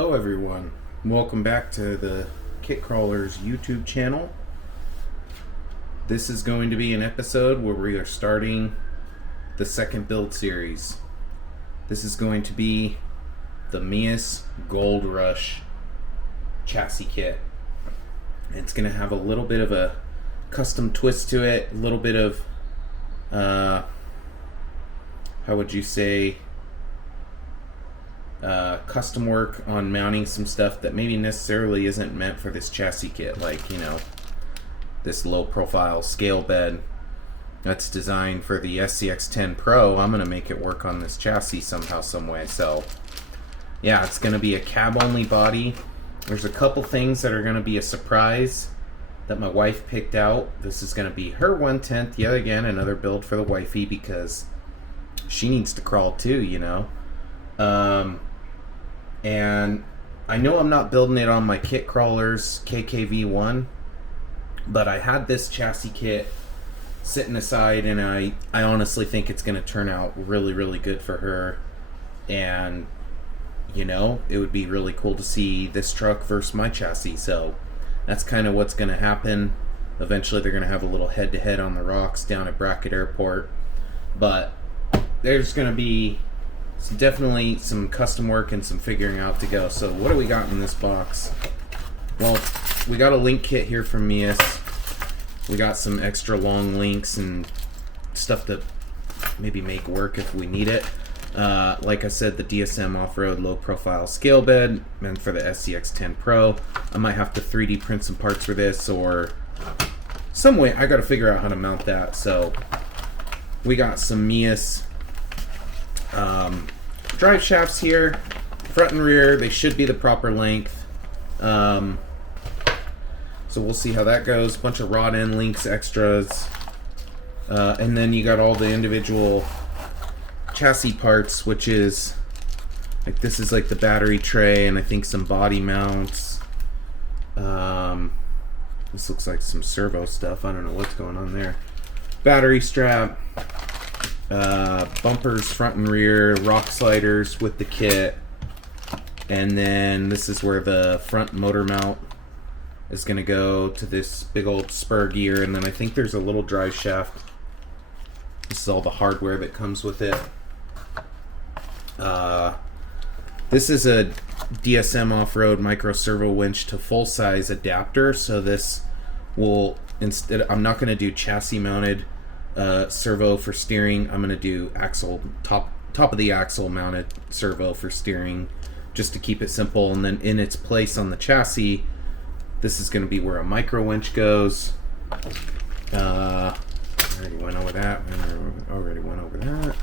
Hello everyone, welcome back to the Kit Crawlers YouTube channel. This is going to be an episode where we are starting the second build series. This is going to be the Meus GOLDRUSH chassis kit. It's going to have a little bit of a custom twist to it, a little bit of, how would you say, custom work on mounting some stuff that maybe necessarily isn't meant for this chassis kit, like, you know, this low profile scale bed that's designed for the SCX10 Pro. I'm going to make it work on this chassis somehow, some way. So yeah, it's going to be a cab only body. There's a couple things that are going to be a surprise that my wife picked out. This is going to be her 1/10, yet again another build for the wifey, because she needs to crawl too, you know. And I know I'm not building it on my Kit Crawlers KKV1, but I had this chassis kit sitting aside, and I honestly think it's going to turn out really, really good for her. And, you know, it would be really cool to see this truck versus my chassis. So that's kind of what's going to happen. Eventually they're going to have a little head-to-head on the rocks down at Brackett Airport. But there's going to be definitely some custom work and some figuring out to go. So what do we got in this box? Well, we got a link kit here from Meus. We got some extra long links and stuff to maybe make work if we need it. Like I said, the DSM off-road low profile scale bed meant for the SCX10 Pro. I might have to 3D print some parts for this, or some way I gotta figure out how to mount that. So we got some Meus drive shafts here, front and rear. They should be the proper length. So we'll see how that goes. Bunch of rod end links, extras, and then you got all the individual chassis parts, which is like, this is like the battery tray, and I think some body mounts. This looks like some servo stuff. I don't know what's going on there. Battery strap. Bumpers front and rear, rock sliders with the kit, and then this is where the front motor mount is going to go to this big old spur gear, and then I think there's a little drive shaft. This is all the hardware that comes with it. This is a DSM off-road micro servo winch to full-size adapter, so this will, instead, I'm not going to do chassis mounted servo for steering. I'm going to do axle, top of the axle mounted servo for steering, just to keep it simple. And then in its place on the chassis, this is going to be where a micro winch goes. I already went over that.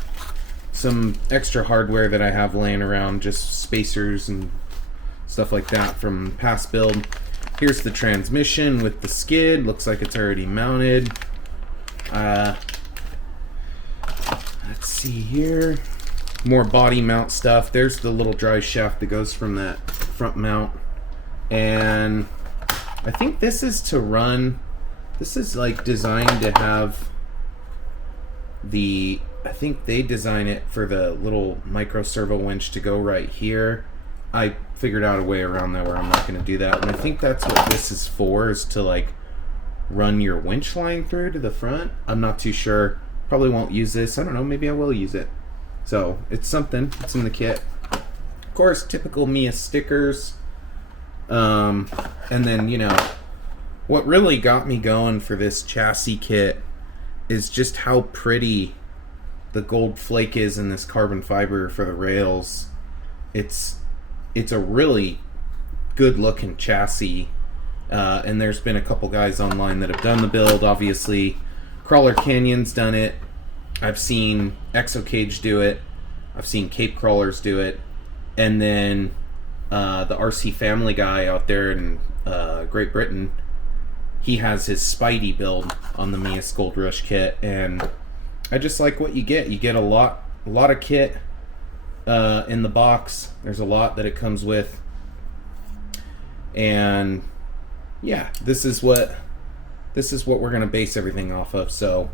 Some extra hardware that I have laying around, just spacers and stuff like that from past build. Here's the transmission with the skid. Looks like it's already mounted. Let's see here. More body mount stuff. There's the little drive shaft that goes from that front mount. And I think this is to run, this is like designed to have the, I think they design it for the little micro servo winch to go right here. I figured out a way around there where I'm not going to do that. And I think that's what this is for, is to like run your winch line through to the front. I'm not too sure. Probably won't use this. I don't know, maybe I will use it. So it's something. It's in the kit. Of course, typical Meus stickers. And then, you know, what really got me going for this chassis kit is just how pretty the gold flake is in this carbon fiber for the rails. It's a really good looking chassis. And there's been a couple guys online that have done the build. Obviously, Crawler Canyon's done it. I've seen Exocage do it. I've seen Cape Crawlers do it. And then the RC Family guy out there in Great Britain, he has his Spidey build on the Meus GOLDRUSH kit. And I just like what you get. You get a lot of kit in the box. There's a lot that it comes with. And yeah, this is what we're going to base everything off of. So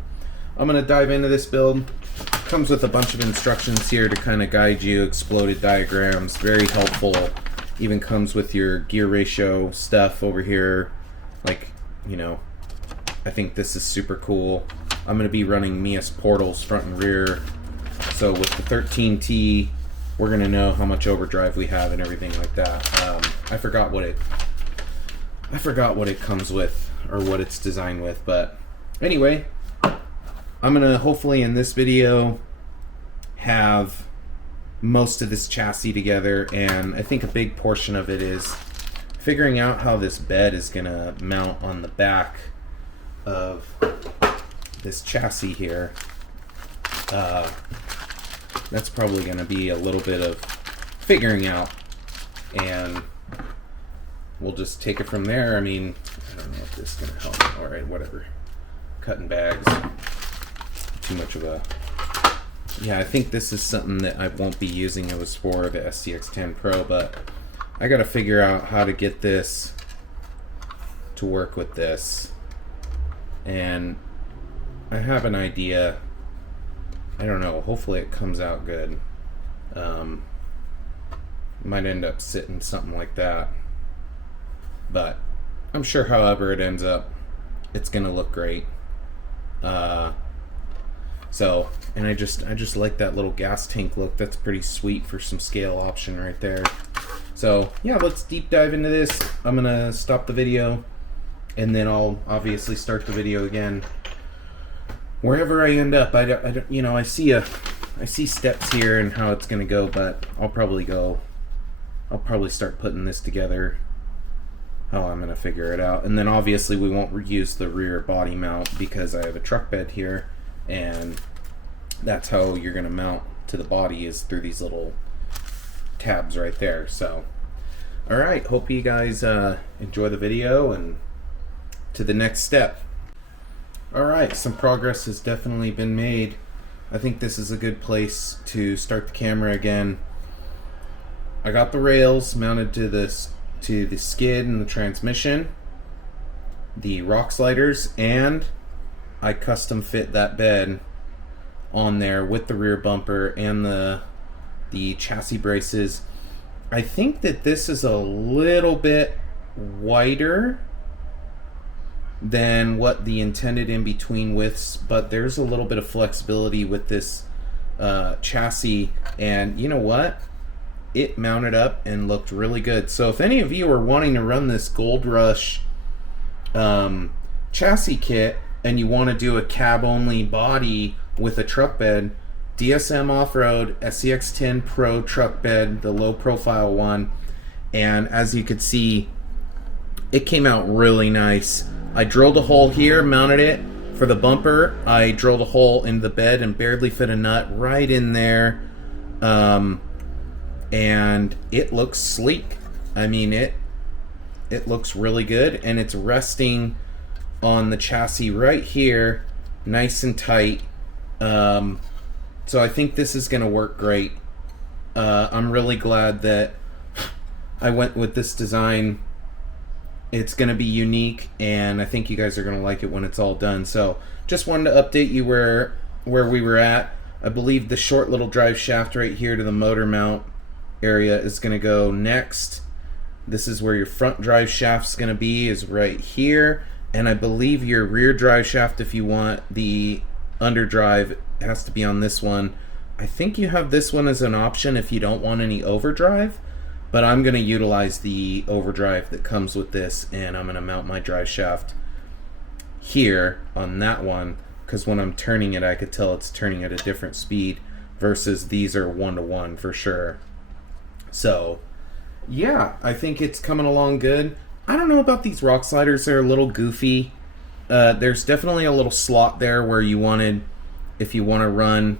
I'm going to dive into this build. Comes with a bunch of instructions here to kind of guide you, exploded diagrams, very helpful Even comes with your gear ratio stuff over here. Like, you know, I think this is super cool. I'm going to be running Mias portals front and rear. So with the 13T, we're going to know how much overdrive we have and everything like that. I forgot what it comes with, or what it's designed with, but anyway, I'm going to hopefully in this video have most of this chassis together, and I think a big portion of it is figuring out how this bed is going to mount on the back of this chassis here. That's probably going to be a little bit of figuring out, and we'll just take it from there. I mean, I don't know if this is going to help. All right, whatever. Cutting bags. Too much of a... Yeah, I think this is something that I won't be using. It was for the SCX10 Pro, but I got to figure out how to get this to work with this. And I have an idea. I don't know. Hopefully it comes out good. Might end up sitting something like that. But I'm sure however it ends up, it's going to look great. So, and I just like that little gas tank look. That's pretty sweet for some scale option right there. So, yeah, let's deep dive into this. I'm going to stop the video, and then I'll obviously start the video again. Wherever I end up, I don't, you know, I see steps here and how it's going to go, but I'll probably start putting this together, how I'm going to figure it out. And then obviously we won't use the rear body mount because I have a truck bed here, and that's how you're going to mount to the body, is through these little tabs right there. So, all right, hope you guys enjoy the video, and to the next step. All right, some progress has definitely been made. I think this is a good place to start the camera again. I got the rails mounted to the skid and the transmission, the rock sliders, and I custom fit that bed on there with the rear bumper and the chassis braces. I think that this is a little bit wider than what the intended in-between widths, but there's a little bit of flexibility with this chassis, and you know what? It mounted up and looked really good. So if any of you are wanting to run this GOLDRUSH chassis kit and you want to do a cab-only body with a truck bed, DSM Off-Road SCX10 Pro truck bed, the low-profile one, and as you could see, it came out really nice. I drilled a hole here, mounted it for the bumper. I drilled a hole in the bed and barely fit a nut right in there. And it looks sleek. I mean, it looks really good, and it's resting on the chassis right here, nice and tight. So I think this is going to work great. I'm really glad that I went with this design. It's going to be unique, and I think you guys are going to like it when it's all done. So just wanted to update you where we were at. I believe the short little drive shaft right here to the motor mount area is going to go next. This is where your front drive shaft's going to be, is right here. And I believe your rear drive shaft, if you want the underdrive, has to be on this one. I think you have this one as an option if you don't want any overdrive, but I'm going to utilize the overdrive that comes with this, and I'm going to mount my drive shaft here on that one, because when I'm turning it, I could tell it's turning at a different speed versus these are 1-to-1 for sure. So yeah, I think it's coming along good. I don't know about these rock sliders. They're a little goofy. There's definitely a little slot there where you wanted, if you want to run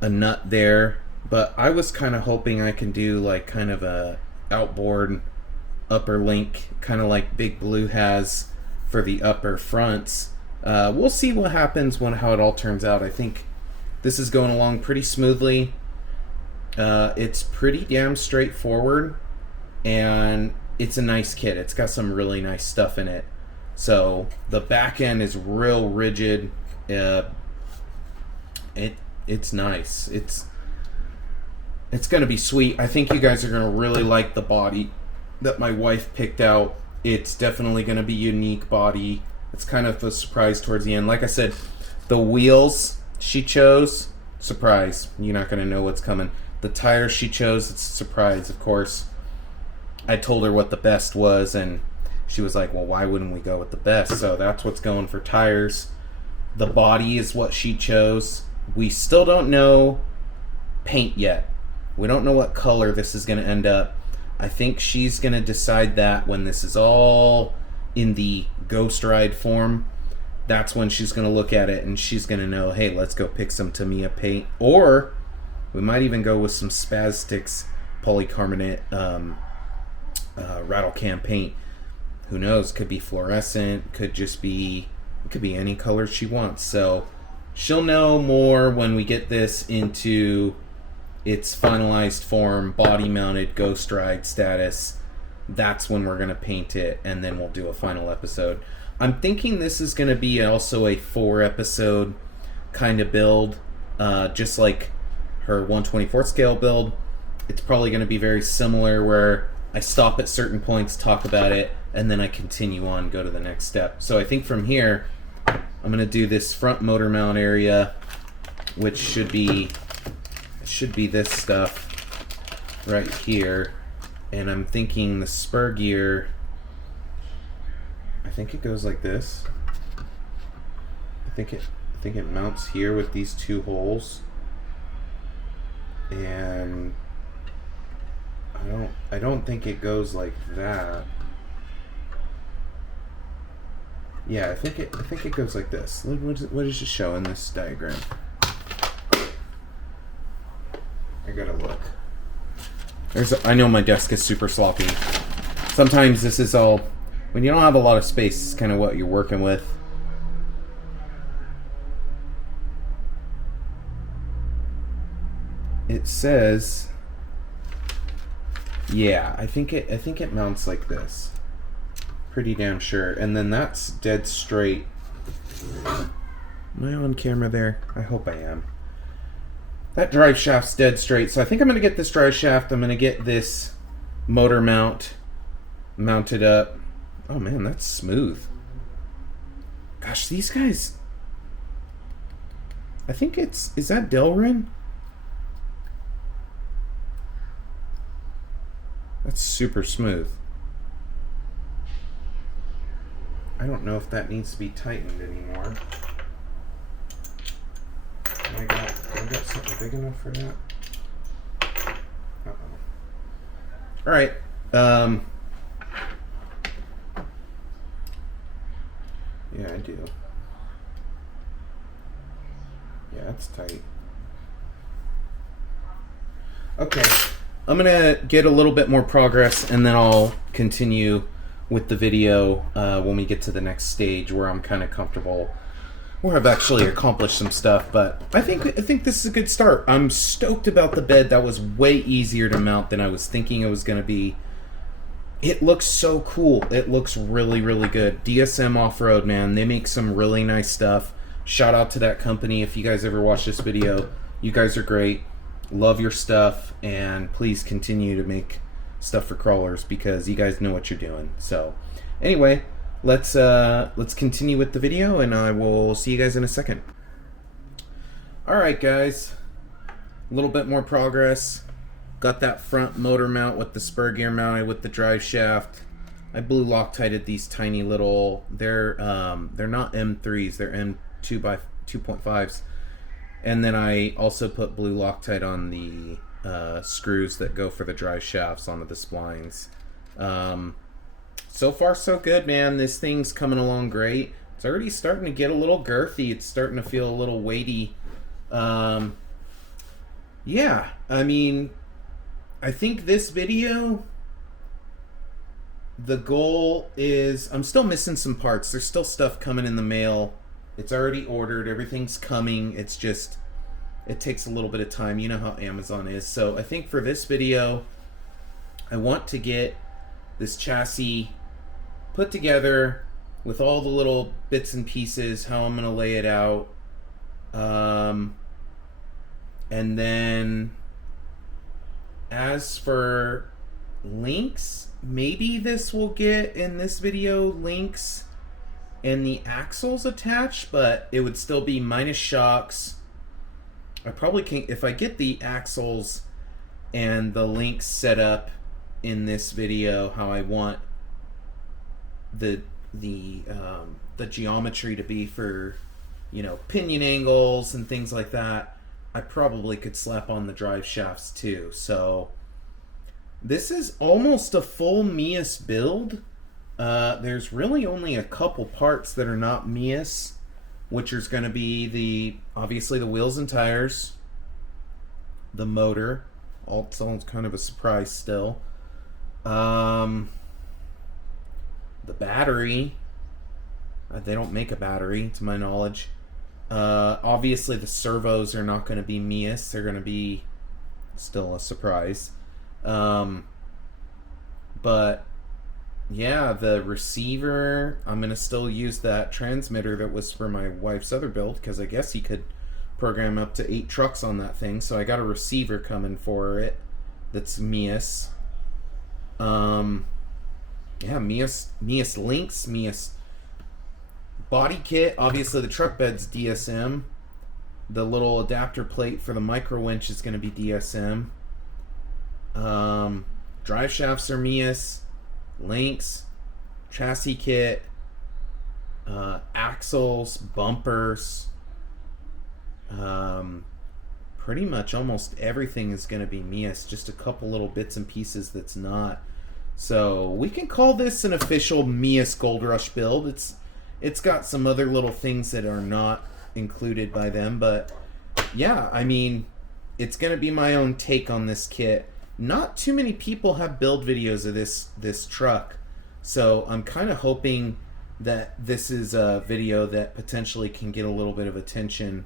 a nut there, but I was kind of hoping I can do like kind of a outboard upper link, kind of like Big Blue has for the upper fronts. We'll see what happens how it all turns out. I think this is going along pretty smoothly. It's pretty damn straightforward, and it's a nice kit. It's got some really nice stuff in it. So the back end is real rigid. It's nice. It's going to be sweet. I think you guys are going to really like the body that my wife picked out. It's definitely going to be a unique body. It's kind of a surprise towards the end. Like I said, the wheels she chose, surprise. You're not going to know what's coming. The tires she chose, it's a surprise, of course. I told her what the best was, and she was like, well, why wouldn't we go with the best? So that's what's going for tires. The body is what she chose. We still don't know paint yet. We don't know what color this is going to end up. I think she's going to decide that when this is all in the ghost ride form. That's when she's going to look at it and she's going to know, hey, let's go pick some Tamiya paint. Or we might even go with some Spastics polycarbonate rattle can paint. Who knows? Could be fluorescent. Could just be, it could be any color she wants. So she'll know more when we get this into its finalized form, body mounted ghost ride status. That's when we're going to paint it, and then we'll do a final episode. I'm thinking this is going to be also a 4-episode kind of build, just like her 1/24 scale build. It's probably going to be very similar, where I stop at certain points, talk about it, and then I continue on, go to the next step. So I think from here, I'm going to do this front motor mount area, which should be this stuff right here. And I'm thinking the spur gear, I think it goes like this. I think it mounts here with these 2 holes. And I don't think it goes like that. Yeah, I think it goes like this. What is it show in this diagram? I gotta look. I know my desk is super sloppy. Sometimes this is all, when you don't have a lot of space, it's kind of what you're working with. It says, yeah, I think it mounts like this. Pretty damn sure. And then that's dead straight. Am I on camera there? I hope I am. That drive shaft's dead straight. So I think I'm going to get this drive shaft. I'm going to get this motor mount mounted up. Oh man, that's smooth. Gosh, these guys, I think is that Delrin? That's super smooth. I don't know if that needs to be tightened anymore. I got something big enough for that. Uh-oh. All right. Yeah, I do. Yeah, that's tight. Okay. I'm gonna get a little bit more progress, and then I'll continue with the video when we get to the next stage where I'm kind of comfortable, where I've actually accomplished some stuff. But I think this is a good start. I'm stoked about the bed. That was way easier to mount than I was thinking it was going to be. It looks so cool. It looks really, really good. DSM Off-Road, man, they make some really nice stuff. Shout out to that company. If you guys ever watch this video, you guys are great. Love your stuff, and please continue to make stuff for crawlers, because you guys know what you're doing. So anyway, let's continue with the video, and I will see you guys in a second. Alright guys, a little bit more progress. Got that front motor mount with the spur gear mounted with the drive shaft. I blue Loctited these tiny little, they're not M3s, they're M2 by 2.5s. And then I also put blue Loctite on the screws that go for the drive shafts onto the splines. So far so good, man. This thing's coming along great. It's already starting to get a little girthy. It's starting to feel a little weighty. Yeah, I mean, I think this video, the goal is, I'm still missing some parts. There's still stuff coming in the mail. It's already ordered. Everything's coming. It's just, it takes a little bit of time. You know how Amazon is. So I think for this video, I want to get this chassis put together with all the little bits and pieces, how I'm going to lay it out. And then as for links, maybe this will get in this video links and the axles attached, but it would still be minus shocks. I probably can, if I get the axles and the links set up in this video how I want the geometry to be for, you know, pinion angles and things like that, I probably could slap on the drive shafts too. So this is almost a full Mias build. There's really only a couple parts that are not Mias, which is going to be obviously the wheels and tires, the motor, also kind of a surprise still, the battery. They don't make a battery to my knowledge. Obviously the servos are not going to be Mias, they're going to be still a surprise. But yeah, the receiver, I'm going to still use that transmitter that was for my wife's other build, because I guess you could program up to 8 trucks on that thing. So I got a receiver coming for it that's Mias. Yeah, Mias links, Mias body kit. Obviously the truck bed's DSM. The little adapter plate for the micro winch is going to be DSM. Drive shafts are Mias. Links, chassis kit, axles, bumpers, pretty much almost everything is going to be Mias. Just a couple little bits and pieces that's not. So we can call this an official Mias Goldrush build. It's got some other little things that are not included by them, but yeah, I mean, it's going to be my own take on this kit. Not too many people have build videos of this truck, so I'm kind of hoping that this is a video that potentially can get a little bit of attention,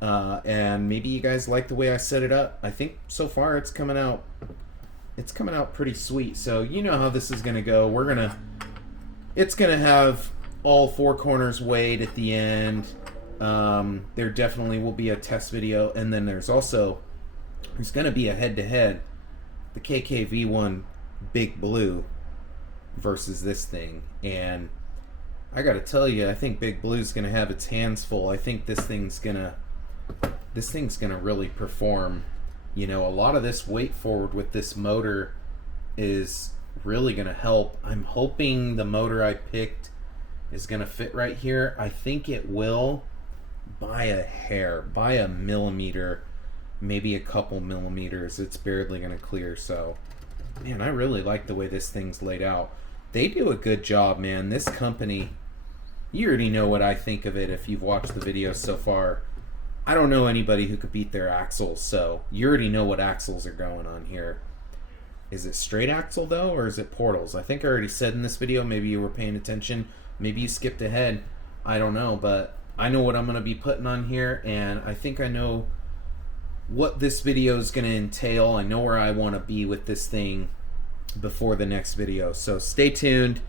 and maybe you guys like the way I set it up. I think so far it's coming out pretty sweet. So you know how this is gonna go. It's gonna have all 4 corners weighed at the end. There definitely will be a test video, and then there's gonna be a head-to-head. The KKV1 Big Blue versus this thing, and I gotta tell you, I think Big Blue's gonna have its hands full. I think this thing's gonna really perform. You know, a lot of this weight forward with this motor is really gonna help. I'm hoping the motor I picked is gonna fit right here. I think it will, by a hair, by a millimeter, maybe a couple millimeters. It's barely gonna clear. So man, I really like the way this thing's laid out. They do a good job, man. This company, you already know what I think of it if you've watched the videos so far. I don't know anybody who could beat their axles, so you already know what axles are going on here. Is it straight axle though, or is it portals? I think I already said in this video. Maybe you were paying attention, maybe you skipped ahead, I don't know, but I know what I'm going to be putting on here, and I think I know what this video is going to entail. I know where I want to be with this thing before the next video, so stay tuned.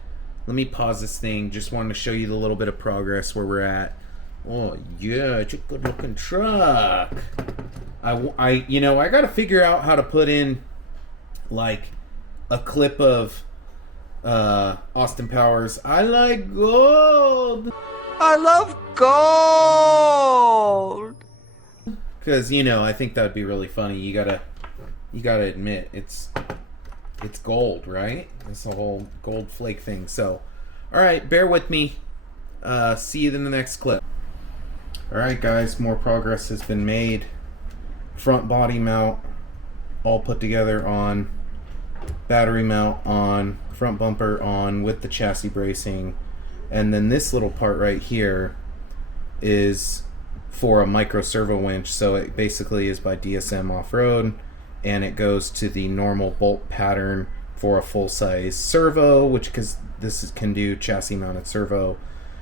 Let me pause this thing. Just wanted to show you the little bit of progress where we're at. Oh yeah, it's a good looking truck. I you know, I got to figure out how to put in like a clip of Austin Powers. I like gold. I love gold. Because, you know, I think that'd be really funny. You gotta admit, it's gold, right? It's the whole gold flake thing. So, alright, bear with me. See you in the next clip. Alright guys, more progress has been made. Front body mount all put together on. Battery mount on. Front bumper on with the chassis bracing. And then this little part right here is for a micro servo winch, so it basically is by DSM off-road, and it goes to the normal bolt pattern for a full-size servo, which, because this can do chassis mounted servo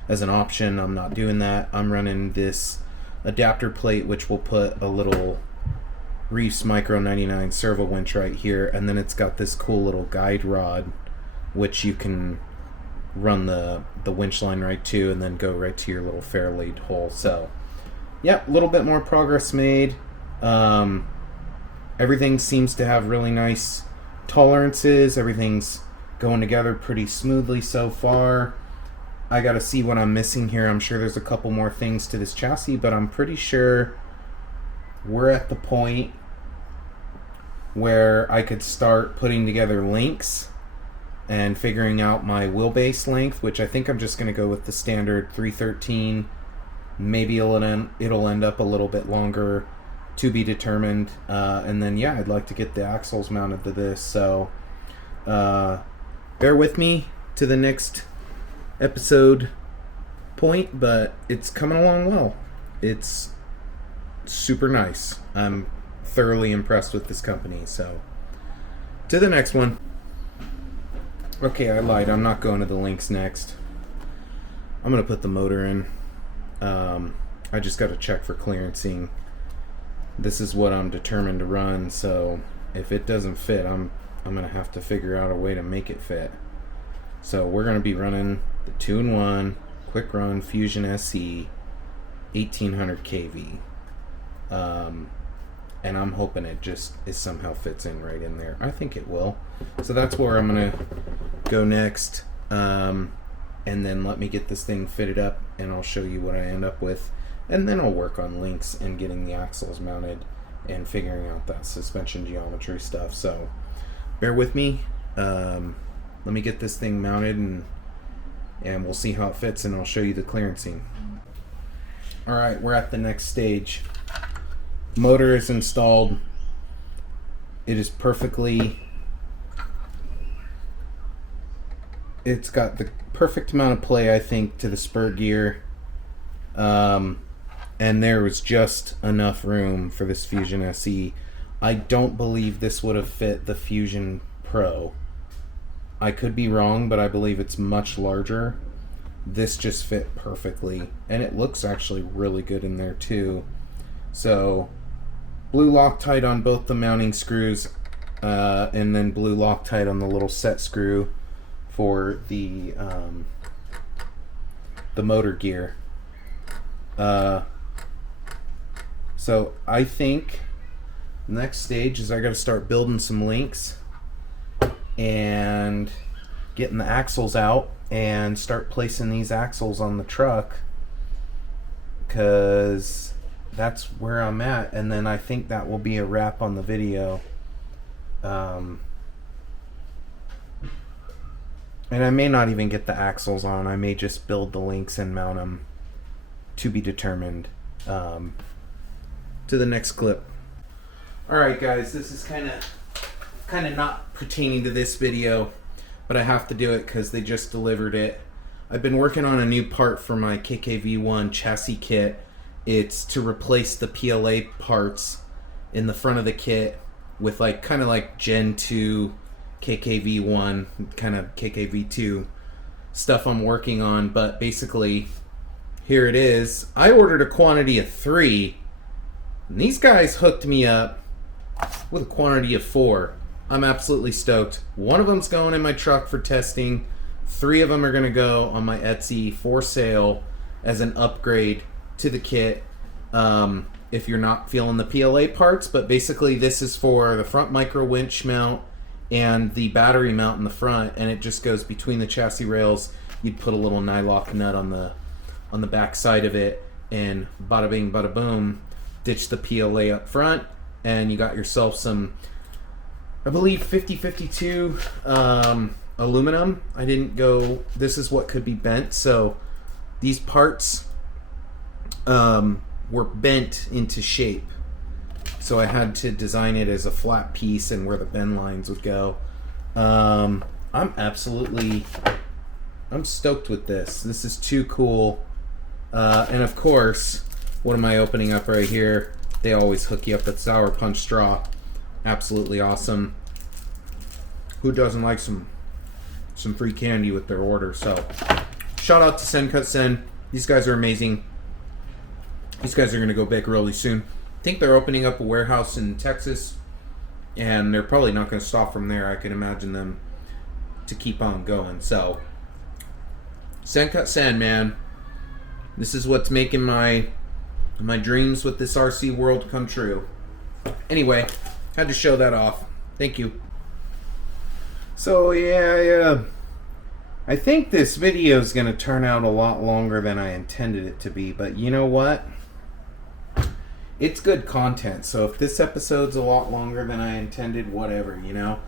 as an option. I'm not doing that. I'm running this adapter plate, which will put a little Reefs Micro 99 servo winch right here, and then it's got this cool little guide rod which you can run the winch line right to, and then go right to your little fairlead hole. So yeah, a little bit more progress made. everything seems to have really nice tolerances. Everything's going together pretty smoothly so far. I gotta see what I'm missing here. I'm sure there's a couple more things to this chassis, but I'm pretty sure we're at the point where I could start putting together links and figuring out my wheelbase length, which I think I'm just going to go with the standard 313. Maybe it'll end up a little bit longer, to be determined. And then, yeah, I'd like to get the axles mounted to this. So bear with me to the next episode point, but it's coming along well. It's super nice. I'm thoroughly impressed with this company. So to the next one. Okay, I lied. I'm not going to the links next. I'm going to put the motor in. I just got to check for clearancing. This is what I'm determined to run, so if it doesn't fit, I'm going to have to figure out a way to make it fit. So we're going to be running the 2-in-1 quick run Fusion SE 1800 kV. And I'm hoping it just somehow fits in right in there. I think it will. So that's where I'm going to go next. And then let me get this thing fitted up, and I'll show you what I end up with. And then I'll work on links and getting the axles mounted and figuring out that suspension geometry stuff. So bear with me. Let me get this thing mounted, and we'll see how it fits, and I'll show you the clearancing. All right, we're at the next stage. Motor is installed. It is it's got the perfect amount of play, I think, to the spur gear. And there was just enough room for this Fusion SE. I don't believe this would have fit the Fusion Pro. I could be wrong, but I believe it's much larger. This just fit perfectly, and it looks actually really good in there too. So blue Loctite on both the mounting screws, and then blue Loctite on the little set screw for the motor gear. So I think the next stage is I got to start building some links and getting the axles out and start placing these axles on the truck, because that's where I'm at. And then I think that will be a wrap on the video. And I may not even get the axles on. I may just build the links and mount them, to be determined. To the next clip. Alright guys, this is kind of not pertaining to this video, but I have to do it because they just delivered it. I've been working on a new part for my KKV1 chassis kit. It's to replace the PLA parts in the front of the kit with kind of like Gen 2 KKV1, kind of KKV2 stuff I'm working on. But basically, here it is. I ordered a quantity of 3, and these guys hooked me up with a quantity of 4. I'm absolutely stoked. One of them's going in my truck for testing. 3 of them are going to go on my Etsy for sale as an upgrade to the kit. If you're not feeling the PLA parts, but basically this is for the front micro winch mount and the battery mount in the front, and it just goes between the chassis rails. You'd put a little nylock nut on the back side of it, and bada bing bada boom, ditch the PLA up front, and you got yourself some, I believe, 5052 aluminum. I didn't go, this is what could be bent. So these parts were bent into shape, so I had to design it as a flat piece and where the bend lines would go. I'm stoked with this. This is too cool. And of course, what am I opening up right here? They always hook you up with Sour Punch straw. Absolutely awesome. Who doesn't like some free candy with their order? So shout out to Jconcepts. These guys are amazing. These guys are going to go big really soon. I think they're opening up a warehouse in Texas, and they're probably not going to stop from there. I can imagine them to keep on going. So Jconcepts, man. This is what's making my dreams with this RC world come true. Anyway, Had to show that off. Thank you. So yeah, I think this video is going to turn out a lot longer than I intended it to be, but you know what? It's good content, so if this episode's a lot longer than I intended, whatever, you know?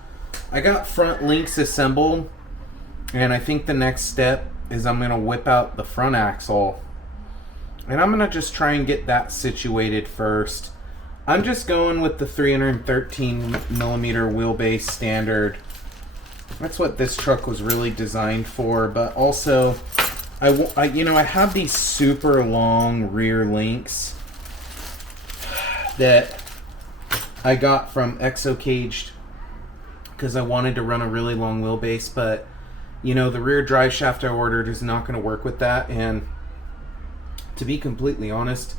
I got front links assembled, and I think the next step is I'm going to whip out the front axle, and I'm going to just try and get that situated first. I'm just going with the 313 millimeter wheelbase standard. That's what this truck was really designed for, but also I have these super long rear links that I got from Exo Caged because I wanted to run a really long wheelbase, but you know, the rear drive shaft I ordered is not going to work with that, and to be completely honest,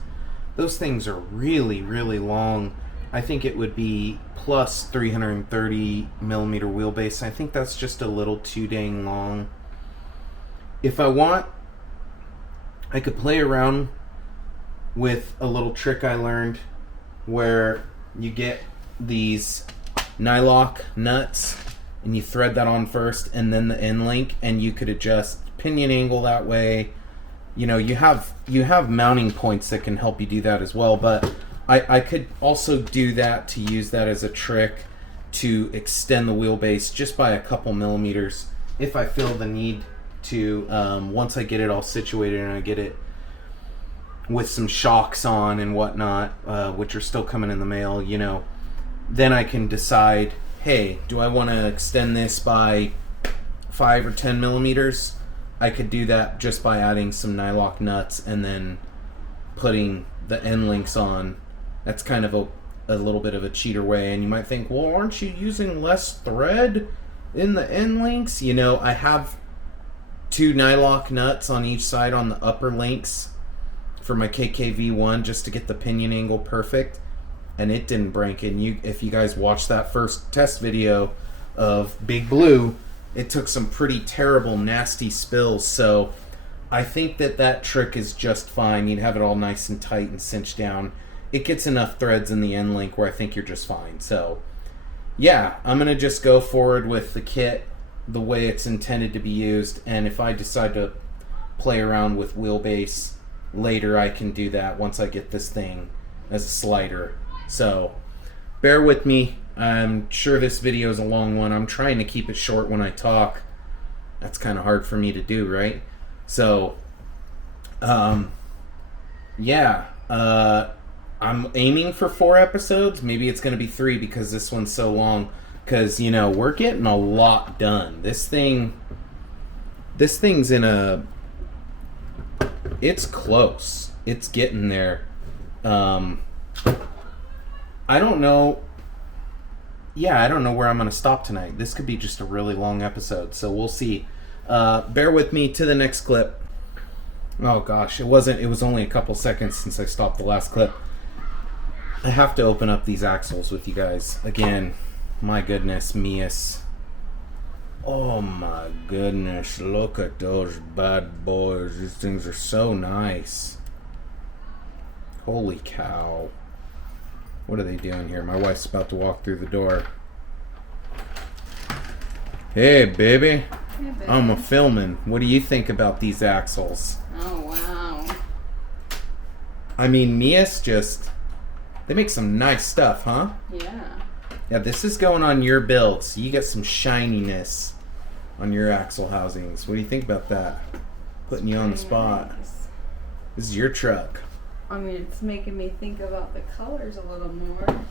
those things are really, really long. I think it would be plus 330 millimeter wheelbase. I think that's just a little too dang long. If I want, I could play around with a little trick I learned where you get these nylock nuts and you thread that on first and then the end link, and you could adjust pinion angle that way. You know, you have mounting points that can help you do that as well, but I could also do that to use that as a trick to extend the wheelbase just by a couple millimeters if I feel the need to, once I get it all situated and I get it with some shocks on and whatnot, which are still coming in the mail, you know, then I can decide, hey, do I want to extend this by 5 or 10 millimeters? I could do that just by adding some nylock nuts and then putting the end links on. That's kind of a little bit of a cheater way, and you might think, well, aren't you using less thread in the end links? You know, I have 2 nylock nuts on each side on the upper links for my KKV1 just to get the pinion angle perfect, and it didn't break. And if you guys watched that first test video of Big Blue, it took some pretty terrible, nasty spills, so I think that trick is just fine. You'd have it all nice and tight and cinched down. It gets enough threads in the end link where I think you're just fine. So yeah, I'm going to just go forward with the kit the way it's intended to be used, and if I decide to play around with wheelbase later, I can do that once I get this thing as a slider. So bear with me. I'm sure this video is a long one. I'm trying to keep it short when I talk. That's kind of hard for me to do, right? So yeah, I'm aiming for 4 episodes. Maybe it's going to be 3 because this one's so long. Because, you know, we're getting a lot done. This thing's in a... It's close. It's getting there. I don't know... Yeah, I don't know where I'm going to stop tonight. This could be just a really long episode, so we'll see. Bear with me to the next clip. Oh gosh, it was only a couple seconds since I stopped the last clip. I have to open up these axles with you guys. Again, my goodness, Mias. Oh my goodness, look at those bad boys. These things are so nice. Holy cow. What are they doing here? My wife's about to walk through the door. Hey, baby. Hey, baby. I'm a filming. What do you think about these axles? Oh, wow. I mean, Mias just... They make some nice stuff, huh? Yeah. Yeah, this is going on your build, so you get some shininess on your axle housings. What do you think about that? Putting you on the spot. Nice. This is your truck. I mean, it's making me think about the colors a little more.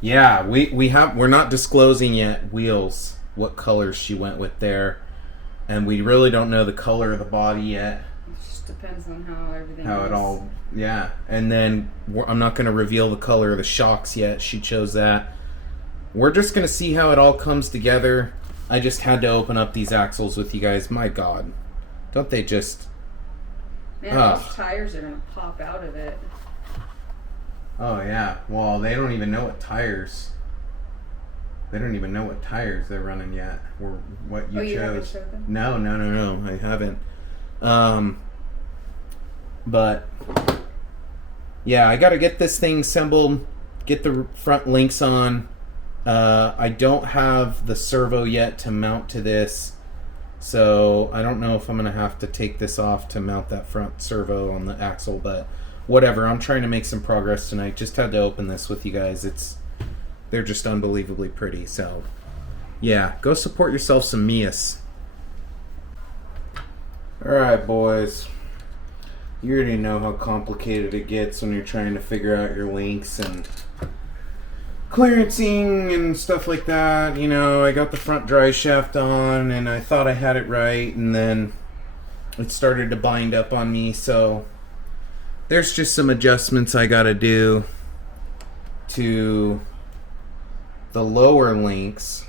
Yeah, we're not disclosing yet wheels, what colors she went with there, and we really don't know the color of the body yet. It just depends on how everything How is. it all, yeah. And then I'm not going to reveal the color of the shocks yet. She chose that. We're just going to see how it all comes together. I just had to open up these axles with you guys. My God, don't they just... Man, those tires are going to pop out of it. Oh, yeah. Well, they don't even know what tires... They don't even know what tires they're running yet, or what you chose. You haven't showed them? No, I haven't. But yeah, I got to get this thing assembled, get the front links on. I don't have the servo yet to mount to this, so I don't know if I'm going to have to take this off to mount that front servo on the axle, but whatever. I'm trying to make some progress tonight. Just had to open this with you guys. They're just unbelievably pretty, so yeah, go support yourself some Mias. Alright, boys. You already know how complicated it gets when you're trying to figure out your links and clearancing and stuff like that. You know, I got the front drive shaft on and I thought I had it right, and then it started to bind up on me, so there's just some adjustments I gotta do to the lower links.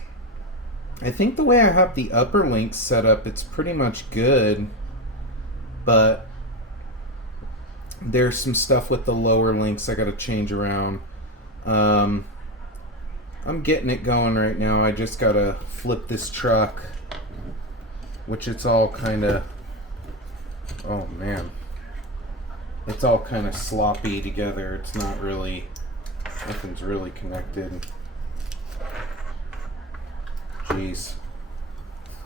I think the way I have the upper links set up, it's pretty much good, but there's some stuff with the lower links I gotta change around. I'm getting it going right now. I just gotta flip this truck, which it's all kind of, oh man, it's all kind of sloppy together. It's not really, nothing's really connected. Jeez.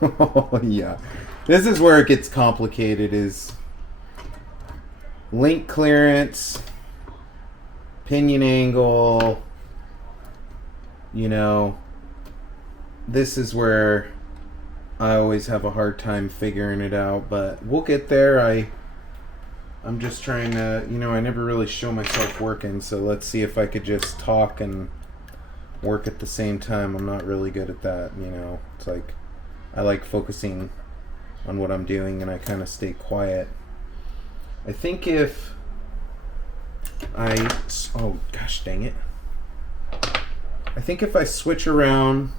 Oh yeah, this is where it gets complicated, is link clearance, pinion angle. You know, this is where I always have a hard time figuring it out, but we'll get there. I'm just trying to, you know, I never really show myself working, so let's see if I could just talk and work at the same time. I'm not really good at that, you know. It's like I like focusing on what I'm doing and I kind of stay quiet. I think if oh gosh dang it. I think if I switch around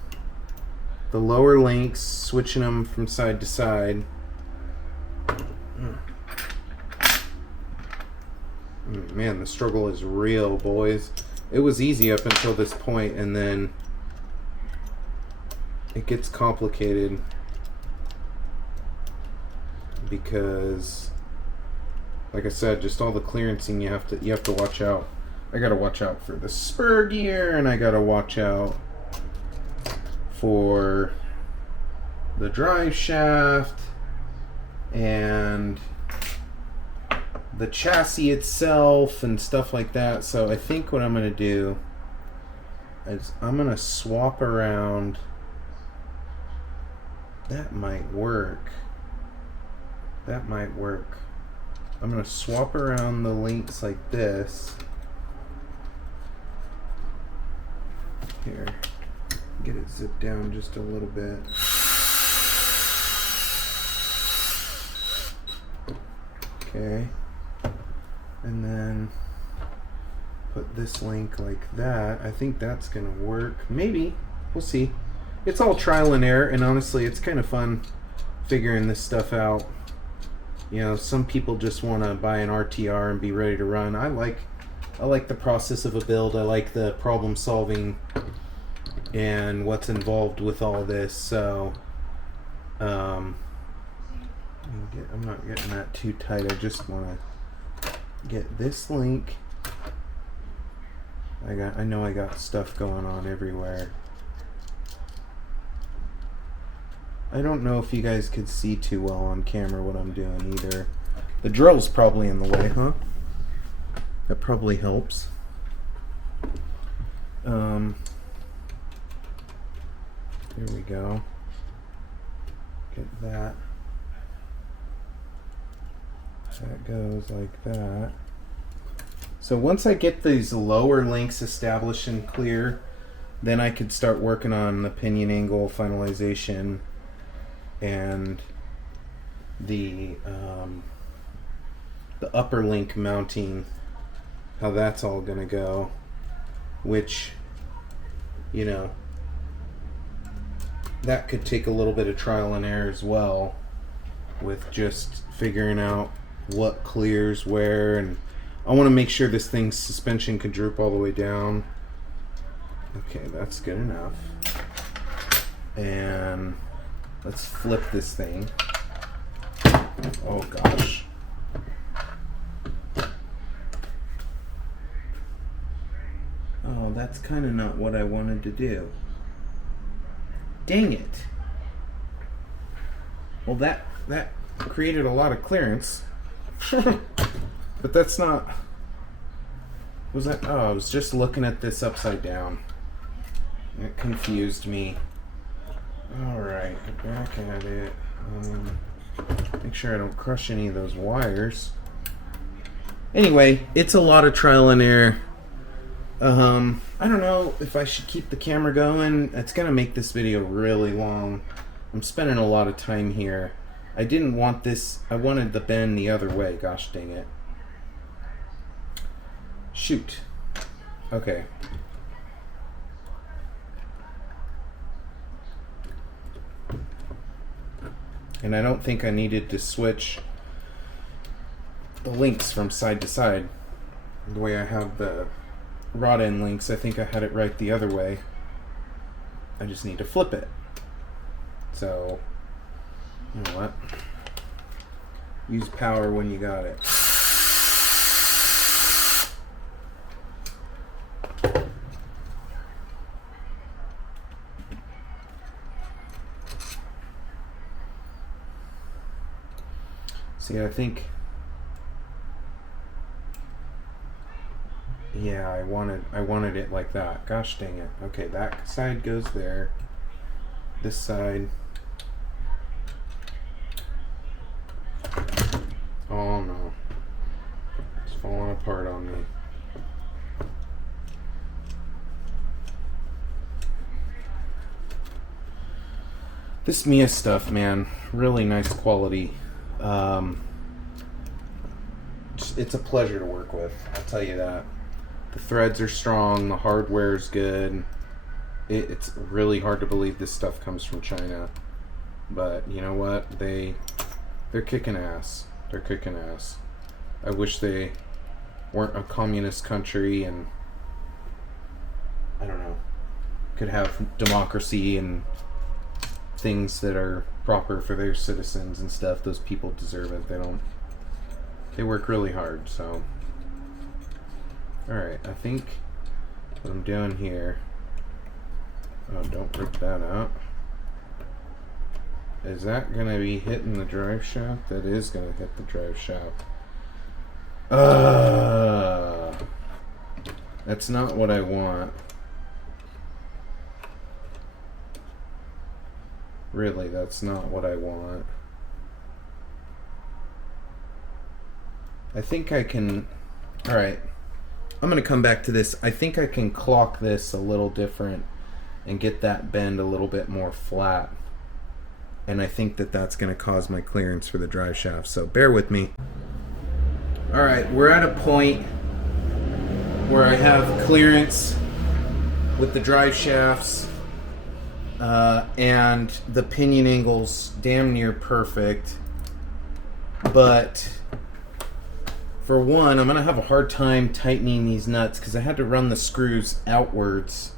the lower links, switching them from side to side. Man, the struggle is real, boys. It was easy up until this point, and then it gets complicated because, like I said, just all the clearancing you have to watch out. I gotta watch out for the spur gear, and I gotta watch out for the drive shaft and the chassis itself and stuff like that. So I think what I'm gonna do is I'm gonna swap around. That might work. That might work. I'm gonna swap around the links like this. Here, get it zipped down just a little bit. Okay, and then put this link like that. I think that's gonna work. Maybe, we'll see. It's all trial and error, and honestly, it's kind of fun figuring this stuff out. You know, some people just want to buy an RTR and be ready to run. I like the process of a build. I like the problem solving and what's involved with all this. So I'm not getting that too tight. I just want to get this link. I know I got stuff going on everywhere. I don't know if you guys could see too well on camera what I'm doing either. The drill's probably in the way, huh? That probably helps. Here we go. Get that. That goes like that. So once I get these lower links established and clear, then I could start working on the pinion angle finalization and the upper link mounting, how that's all gonna go, which, you know, that could take a little bit of trial and error as well, with just figuring out what clears where, and I want to make sure this thing's suspension can droop all the way down. Okay, that's good enough. And let's flip this thing. Oh gosh. Oh, that's kind of not what I wanted to do. Dang it. Well, that created a lot of clearance. But that's not... Was that... Oh, I was just looking at this upside down. It confused me. Alright, back at it. Make sure I don't crush any of those wires. Anyway, it's a lot of trial and error. I don't know if I should keep the camera going. It's gonna make this video really long. I'm spending a lot of time here. I didn't want this. I wanted the bend the other way. Gosh dang it. Shoot. Okay. And I don't think I needed to switch the links from side to side. The way I have the rod end links, I think I had it right the other way. I just need to flip it. So, you know what? Use power when you got it. See, I think, yeah, I wanted it like that. Gosh dang it. Okay, that side goes there. This side. Oh no. It's falling apart on me. This Mia stuff, man, really nice quality. It's a pleasure to work with, I'll tell you that. The threads are strong, the hardware's good. It's really hard to believe this stuff comes from China. But you know what? They're kicking ass. They're kicking ass. I wish they weren't a communist country and, I don't know, could have democracy and things that are proper for their citizens and stuff. Those people deserve it. They don't. They work really hard, so. Alright, I think what I'm doing here. Oh, don't rip that out. Is that going to be hitting the drive shaft? That is going to hit the drive shaft. That's not what I want. Really, that's not what I want. I think I can... Alright. I'm going to come back to this. I think I can clock this a little different and get that bend a little bit more flat. And I think that that's going to cause my clearance for the drive shaft. So bear with me. Alright, we're at a point where I have clearance with the drive shafts. And the pinion angle's damn near perfect. But for one, I'm going to have a hard time tightening these nuts because I had to run the screws outwards.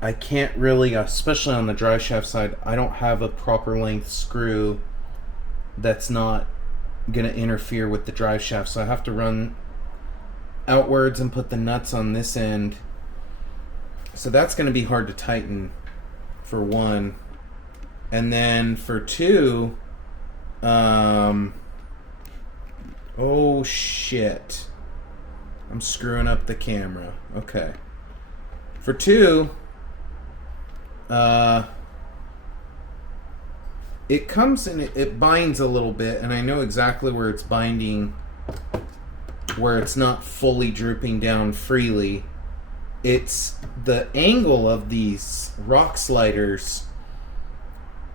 I can't really, especially on the drive shaft side, I don't have a proper length screw that's not going to interfere with the drive shaft. So I have to run outwards and put the nuts on this end. So that's going to be hard to tighten, for one. And then for two, oh shit. I'm screwing up the camera. Okay. For two, it comes and it binds a little bit, and I know exactly where it's binding, where it's not fully drooping down freely. It's the angle of these rock sliders.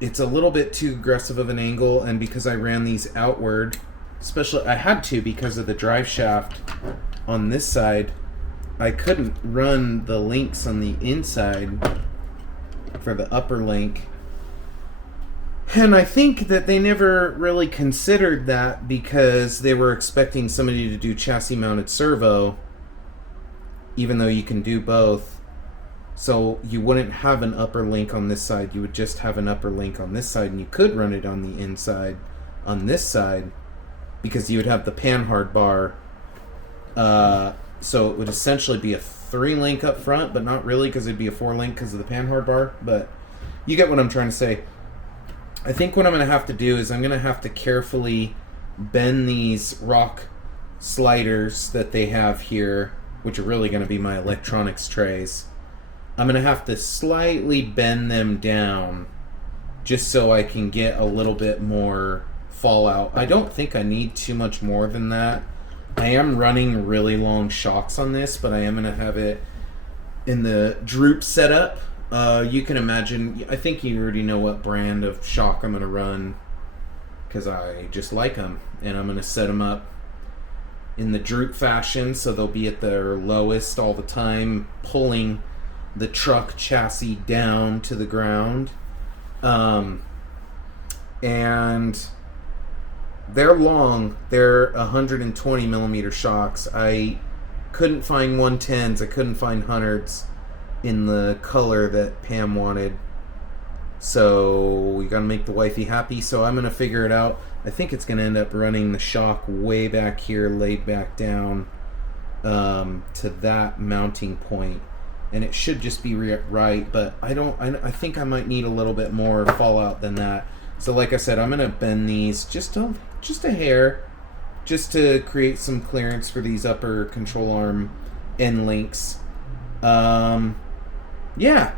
It's a little bit too aggressive of an angle, and because I ran these outward, especially I had to because of the drive shaft on this side, I couldn't run the links on the inside for the upper link. And I think that they never really considered that because they were expecting somebody to do chassis mounted servo, even though you can do both. So you wouldn't have an upper link on this side, you would just have an upper link on this side, and you could run it on the inside on this side because you would have the panhard bar So it would essentially be a 3-link up front, but not really because it'd be a 4-link because of the panhard bar. But you get what I'm trying to say. I think what I'm going to have to do is I'm going to have to carefully bend these rock sliders that they have here, which are really going to be my electronics trays. I'm going to have to slightly bend them down just so I can get a little bit more fallout. I don't think I need too much more than that. I am running really long shocks on this, but I am going to have it in the droop setup. You can imagine, I think you already know what brand of shock I'm going to run because I just like them. And I'm going to set them up in the droop fashion so they'll be at their lowest all the time, pulling the truck chassis down to the ground. And they're long. They're 120 millimeter shocks. I couldn't find 110s. I couldn't find 100s in the color that Pam wanted. So we gotta make the wifey happy. So I'm gonna figure it out. I think it's gonna end up running the shock way back here, laid back down to that mounting point, and it should just be right. But I think I might need a little bit more fallout than that. So like I said, I'm gonna bend these just a hair, just to create some clearance for these upper control arm end links. Yeah.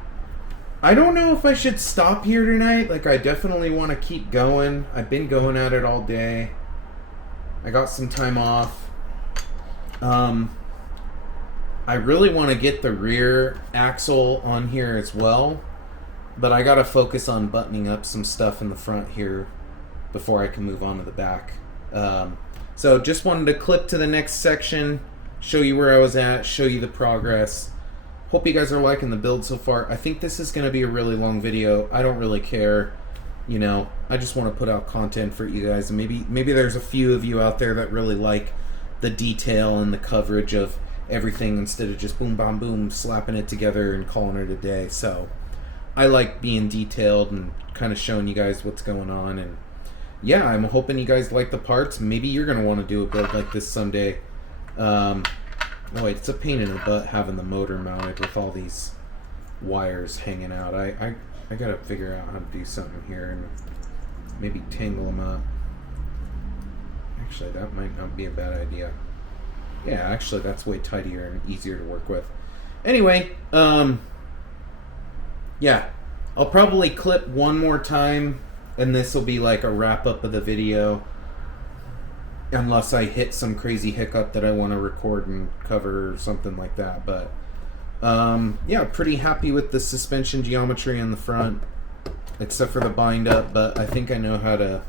I don't know if I should stop here tonight. Like, I definitely want to keep going. I've been going at it all day. I got some time off. I really want to get the rear axle on here as well, but I got to focus on buttoning up some stuff in the front here before I can move on to the back. So just wanted to clip to the next section, show you where I was at, show you the progress. Hope you guys are liking the build so far. I think this is going to be a really long video. I don't really care. You know, I just want to put out content for you guys. And maybe there's a few of you out there that really like the detail and the coverage of everything instead of just boom, bam, boom, slapping it together and calling it a day. So I like being detailed and kind of showing you guys what's going on. And yeah, I'm hoping you guys like the parts. Maybe you're going to want to do a build like this someday. Oh wait, it's a pain in the butt having the motor mounted with all these wires hanging out. I gotta figure out how to do something here and maybe tangle them up. Actually, that might not be a bad idea. Yeah, actually, that's way tidier and easier to work with. Anyway, yeah, I'll probably clip one more time, and this will be like a wrap up of the video. Unless I hit some crazy hiccup that I want to record and cover or something like that. But, yeah, pretty happy with the suspension geometry on the front. Except for the bind up, but I think I know how to...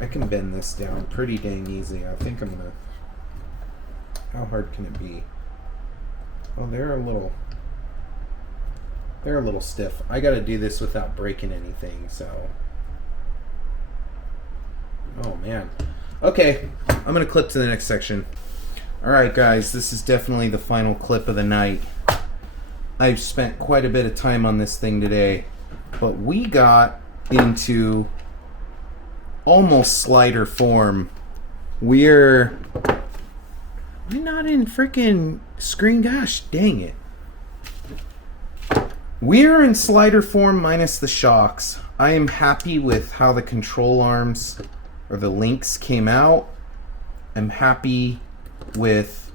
I can bend this down pretty dang easy. I think I'm going to... How hard can it be? Oh, they're a little stiff. I got to do this without breaking anything, so... Oh, man. Okay, I'm going to clip to the next section. Alright guys, this is definitely the final clip of the night. I've spent quite a bit of time on this thing today, but we got into almost slider form. We're not in freaking screen, gosh dang it. We're in slider form minus the shocks. I am happy with how the control arms or the links came out. I'm happy with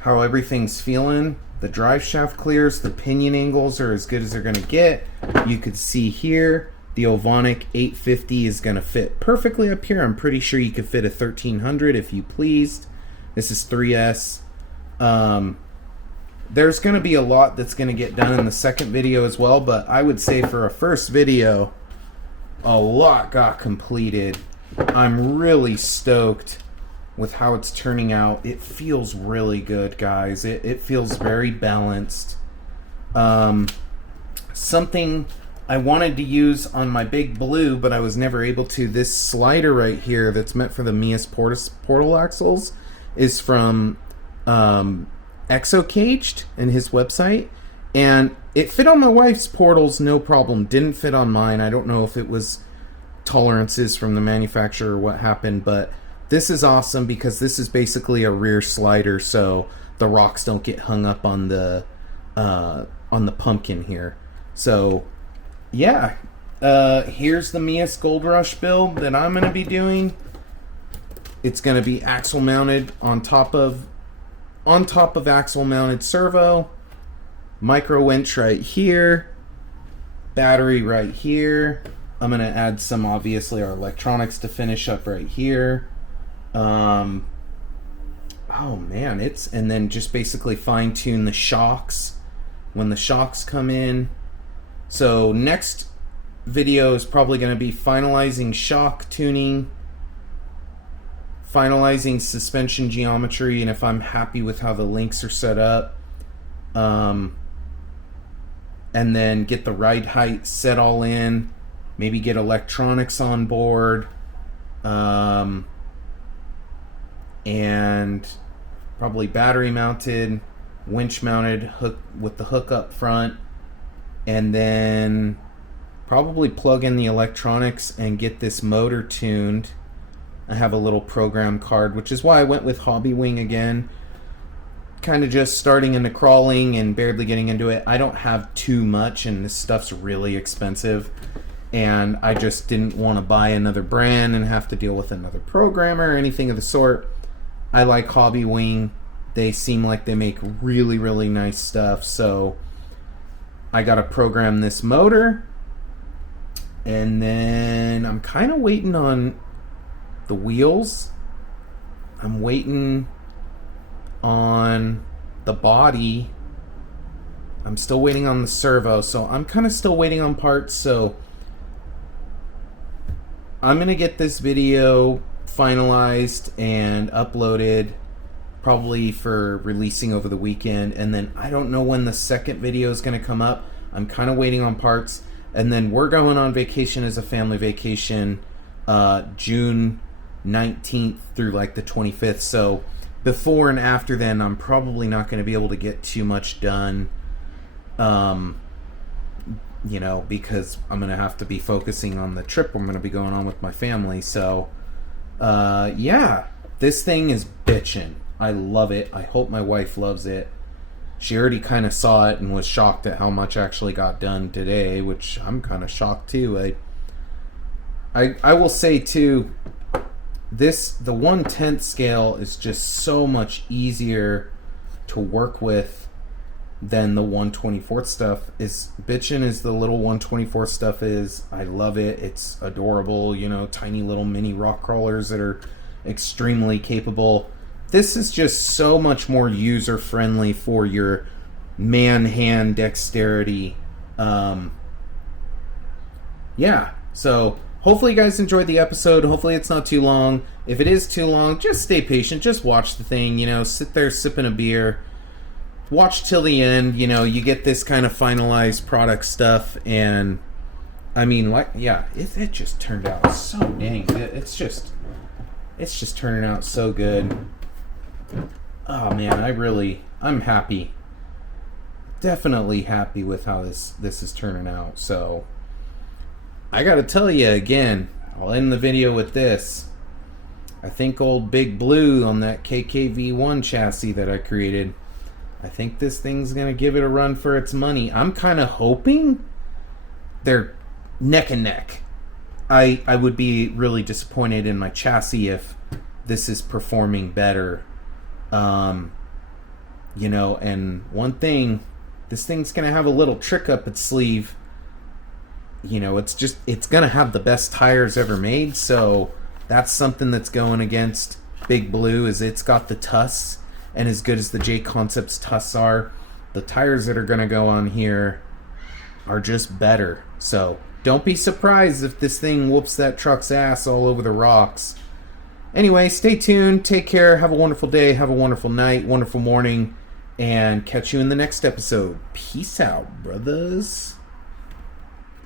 how everything's feeling. The drive shaft clears, the pinion angles are as good as they're going to get. You could see here the Ovonic 850 is going to fit perfectly up here. I'm pretty sure you could fit a 1300 if you pleased. This is 3S. There's going to be a lot that's going to get done in the second video as well, but I would say for a first video, a lot got completed. I'm really stoked with how it's turning out. It feels really good, guys. It feels very balanced. Something I wanted to use on my big blue, but I was never able to. This slider right here that's meant for the Mias portal axles is from Exocaged and his website. And it fit on my wife's portals, no problem. Didn't fit on mine. I don't know if it was tolerances from the manufacturer or what happened, but This is awesome because this is basically a rear slider, so the rocks don't get hung up on the pumpkin here. So yeah, here's the Meus GOLDRUSH build that I'm going to be doing. It's going to be axle mounted on top of axle mounted servo, micro winch right here, battery right here. I'm going to add some, obviously, our electronics to finish up right here. Oh man, and then just basically fine tune the shocks when the shocks come in. So next video is probably going to be finalizing shock tuning, finalizing suspension geometry, and if I'm happy with how the links are set up, and then get the ride height set all in, maybe get electronics on board, and probably battery mounted, winch mounted, hook with the hook up front, and then probably plug in the electronics and get this motor tuned. I have a little program card, which is why I went with Hobby Wing again. Kind of just starting into crawling and barely getting into it. I don't have too much, and this stuff's really expensive. And I just didn't want to buy another brand and have to deal with another programmer or anything of the sort. I like Hobby Wing. They seem like they make really, really nice stuff. So I got to program this motor. And then I'm kind of waiting on the wheels. I'm waiting on the body. I'm still waiting on the servo. So I'm kind of still waiting on parts. So I'm going to get this video finalized and uploaded probably for releasing over the weekend, and then I don't know when the second video is going to come up. I'm kind of waiting on parts, and then we're going on vacation as a family vacation June 19th through like the 25th, so before and after then I'm probably not going to be able to get too much done, you know, because I'm going to have to be focusing on the trip I'm going to be going on with my family. So yeah, this thing is bitchin'. I love it. I hope my wife loves it. She already kind of saw it and was shocked at how much actually got done today, which I'm kind of shocked too. I will say too, the 1/10 scale is just so much easier to work with than the 1/24 stuff. Is bitchin' as the little 1/24 stuff is. I love it. It's adorable, you know, tiny little mini rock crawlers that are extremely capable. This is just so much more user friendly for your man-hand dexterity. Yeah, so hopefully you guys enjoyed the episode. Hopefully it's not too long. If it is too long, just stay patient. Just watch the thing, you know, sit there sipping a beer. Watch till the end. You know, you get this kind of finalized product stuff, and I mean, like, yeah, it just turned out so dang good. It's just turning out so good. Oh man, I'm happy. Definitely happy with how this is turning out. So I gotta tell you again, I'll end the video with this. I think old Big Blue on that KKV1 chassis that I created, I think this thing's gonna give it a run for its money. I'm kind of hoping they're neck and neck. I would be really disappointed in my chassis if this is performing better. You know, and one thing, this thing's gonna have a little trick up its sleeve. You know, it's gonna have the best tires ever made, so that's something that's going against Big Blue, is it's got the tusks, and as good as the Jconcepts tusks are, the tires that are gonna go on here are just better. So don't be surprised if this thing whoops that truck's ass all over the rocks. Anyway, stay tuned, take care, have a wonderful day, have a wonderful night, wonderful morning, and catch you in the next episode. Peace out, brothers.